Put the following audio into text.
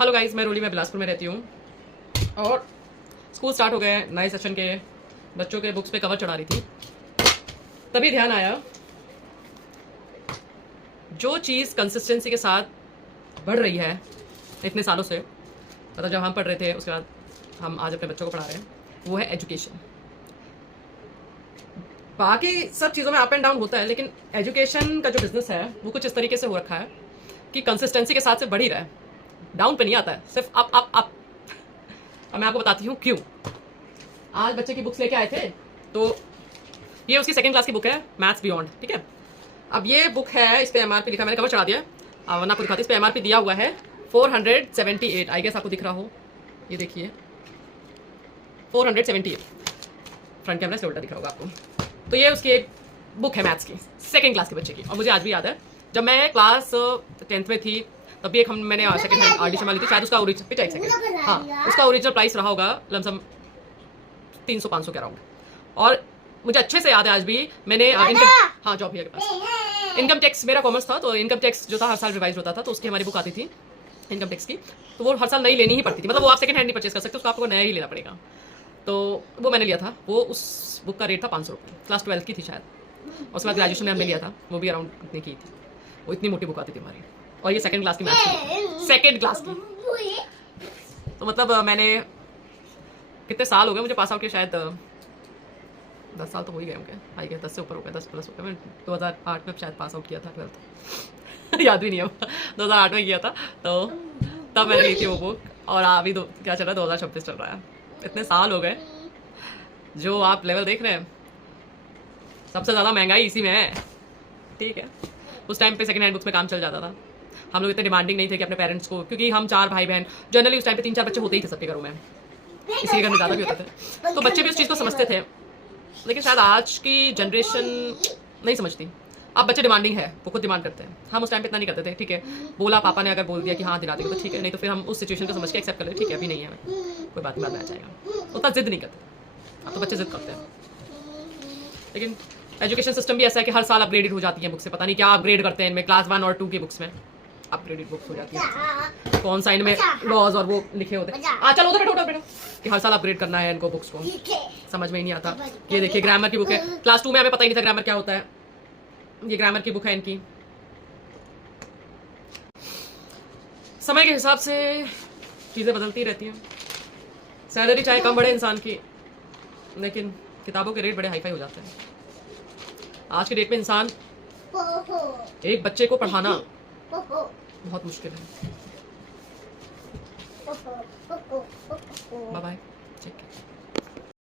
Hello guys, मैं रोली में बिलासपुर में रहती हूँ और स्कूल स्टार्ट हो गए हैं। नए सेशन के बच्चों के बुक्स पे कवर चढ़ा रही थी, तभी ध्यान आया जो चीज़ कंसिस्टेंसी के साथ बढ़ रही है इतने सालों से, मतलब जब हम पढ़ रहे थे उसके बाद हम आज अपने बच्चों को पढ़ा रहे हैं, वो है एजुकेशन। बाकी सब चीज़ों में अप एंड डाउन होता है, लेकिन एजुकेशन का जो बिजनेस है वो कुछ इस तरीके से हो रखा है कि कंसिस्टेंसी के साथ से बढ़ ही रहा है, डाउन पे नहीं आता है, सिर्फ अप अप अप। और मैं आपको बताती हूँ क्यों। आज बच्चे की बुक्स लेके आए थे, तो ये उसकी सेकंड क्लास की बुक है, मैथ्स बियॉन्ड, ठीक है। अब ये बुक है, इस पे एमआरपी लिखा, मैंने कवर चढ़ा दिया, वरना आपको दिखाती। इस पे एमआरपी दिया हुआ है 478, आई गेस आपको दिख रहा हो, ये देखिए 478, फ्रंट कैमरा से उल्टा दिख रहा होगा आपको। तो ये उसकी एक बुक है मैथ्स की, सेकंड क्लास के बच्चे की। और मुझे आज भी याद है, जब मैं क्लास 10th में थी तब भी एक मैंने second hand R D Sharma ली थी, शायद उसका ओरिजिनल, पिटा एक सेकंड, हाँ उसका ओरिजिनल प्राइस रहा होगा लमसम 300-500 के अराउंड। और मुझे अच्छे से याद है आज भी, मैंने इनकम, हाँ जॉब भैया के पास, इनकम टैक्स, मेरा कॉमर्स था तो इनकम टैक्स जो था हर साल रिवाइज होता था, तो उसकी हमारी बुक आती थी इनकम टैक्स की, तो वो हर साल नई लेनी ही पड़ती थी, मतलब वो आप सेकंड हैंड नहीं परचेज कर सकते, उसको आपको नया ही लेना पड़ेगा। तो वो मैंने लिया था, वो उस बुक का रेट था 500 रुपये, क्लास 12 की थी शायद। उसके बाद ग्रेजुएशन में हमने लिया था, वो भी अराउंड इतनी की थी, वो इतनी मोटी बुक आती थी हमारी। और ये सेकंड क्लास की मैथ्स की, सेकंड क्लास की। तो मतलब मैंने कितने साल हो गए मुझे पास आउट के, शायद 10 साल तो हो ही गए होंगे, आई गए 10 से ऊपर हो गए, 10 प्लस हो गए। मैं 2008 में शायद पास आउट किया था 12th याद भी नहीं है, 2008 में किया था, तो तब मैंने ली थी वो बुक। और अभी क्या चल रहा है, 2026 चल रहा है, इतने साल हो गए। जो आप लेवल देख रहे हैं, सबसे ज़्यादा महंगाई इसी में है, ठीक है। उस टाइम पे सेकंड हैंड बुक्स में काम चल जाता था, हम लोग इतने डिमांडिंग नहीं थे कि अपने पेरेंट्स को, क्योंकि हम 4 भाई बहन, जनरली उस टाइम पे 3-4 बच्चे होते ही थे सबके घरों में, इसी घर में ज़्यादा भी होते थे, तो बच्चे भी उस चीज़ को समझते थे। लेकिन शायद आज की जनरेशन नहीं समझती। अब बच्चे डिमांडिंग है, वो खुद डिमांड करते हैं, हम उस टाइम पे इतना नहीं करते थे, ठीक है। बोला पापा ने, अगर बोल दिया कि हाँ दिला देंगे तो ठीक है, नहीं तो फिर हम उस सिचुएशन को समझ के एक्सेप्ट कर ले, ठीक है अभी नहीं है, कोई बात नहीं, बाद में आ जाएगा, उतना जिद नहीं करते। अब तो बच्चे जिद करते हैं। लेकिन एजुकेशन सिस्टम भी ऐसा है कि हर साल अपग्रेडेड हो जाती है बुक्स से, पता नहीं क्या अपग्रेड करते हैं इनमें, क्लास 1 और 2 की बुक्स में अपग्रेडेड बुक्स हो जाती है, कौन साइड में लॉज और वो लिखे होते हैं। चलो उधर बैठो बैठो, कि हर साल अपग्रेड करना है इनको बुक्स को, समझ में ही नहीं आता। ये देखिए ग्रामर की बुक है, क्लास 2 में हमें पता ही नहीं था ग्रामर क्या होता है। ये ग्रामर की बुक है इनकी। समय के हिसाब से चीज़ें बदलती रहती हैं, सैलरी चाहे कम बढ़े इंसान की, लेकिन किताबों के रेट बड़े हाई फाई हो जाते हैं। आज के डेट में इंसान, एक बच्चे को पढ़ाना बहुत मुश्किल है। बाय बाय, ठीक है।